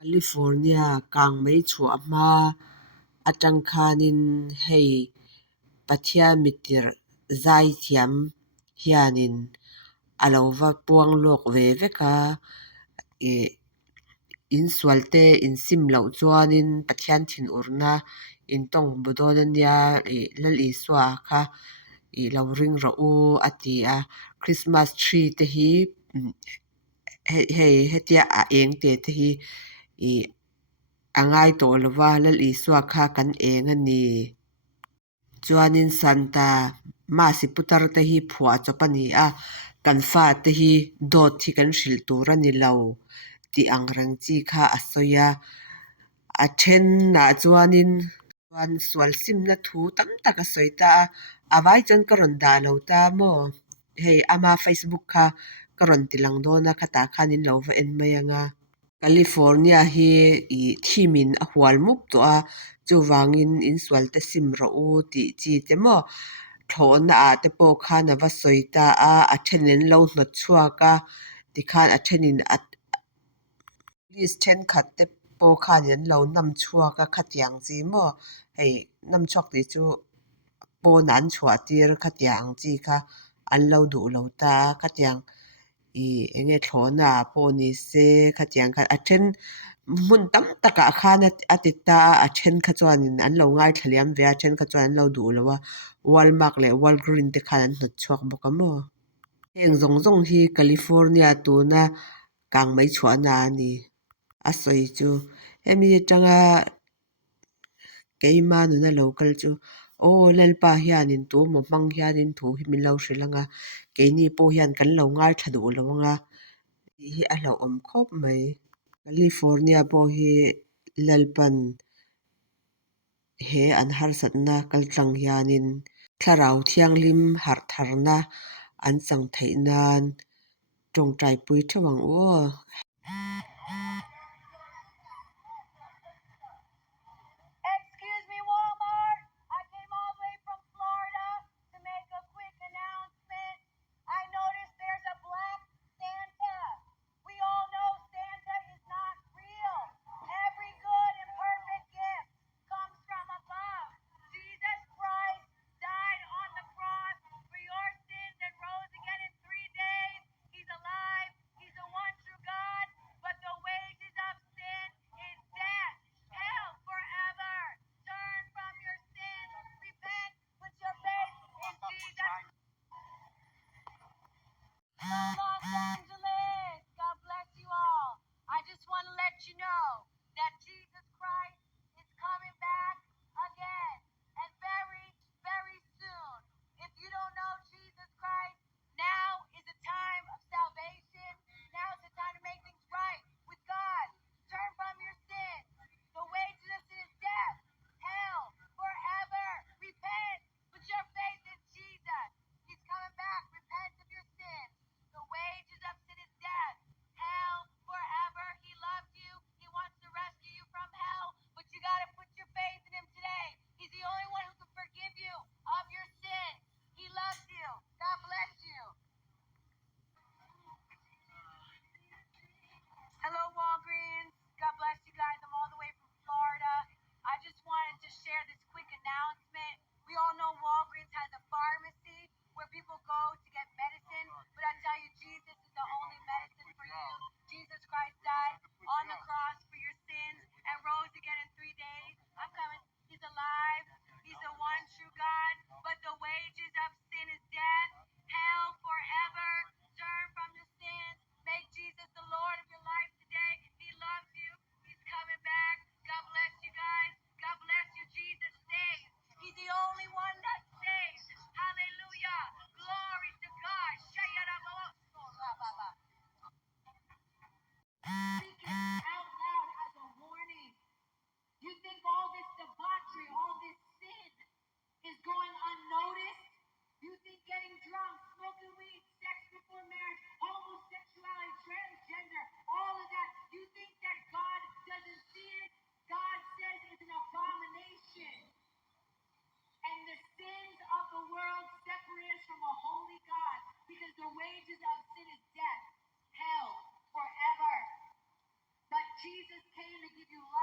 California kangmei chhuak ma atang khanin hei pathia mitir zai thiam hianin alova puang lok ve veka e in sualte in sim lo chuanin pathian thin urna in tong budona nia lal i swa kha i lo ring rawhu ati a Christmas tree te hi hei hetia a eng te hi i angai to lova lal i swa kha kan eng ani chuanin Santa masi putar te hi phua chop ani a kan fa te hi dot hi kan hril tur ani lo ti ang rang chi kha a soya a then na chuanin sual sim na thu tam tak a soita a vai chon karon da lo ta mo hei ama Facebook kha karon tilang dona khata khanin lo va en mai anga California hi i thimin a hual mup to a chuwangin in sualte sim rawhu ti chi te mo thlawna a te pawh khan ava soita a thenin lo hnawt chhuak a tikhan a thenin police thenkhat te pawh khanin lo nam chhuak a khatiang chi maw hei nam chhuak ti chu pawn an chhuah tir khatiang chi kha an lo duh lo ta khatiang i enge thlawna pawh ni se khatiang kha a then hmun tam taka khan a ti ta a then kha chuanin an lo ngai thliam ve a then kha chuan an lo duh lo a Walmart le Walgreens te khan an hnawt chhuak bawk a maw heng zawng zawng hi California tuna kangmei chhuahna ani a soi chu hemi atanga keima nuna local chu lalpa hianin tu mo hmang hianin thu hi min lo hrilanga keini pawh hian kan lo ngai thla duh lo anga hi a hlo om khawp mai California pawh hi lalpan he an harsatna kaltlang hianin thlarau thianghlim har tharna an chang theih nan tawngtai pui thewang Excuse me, Walmart. I came all the way from Florida to make a quick announcement. I noticed there's a black Santa. We all know Santa is not real. Every good and perfect gift comes from above. Jesus Christ died on the cross for your sins and rose again in 3 days. He's alive. He's the one true God. you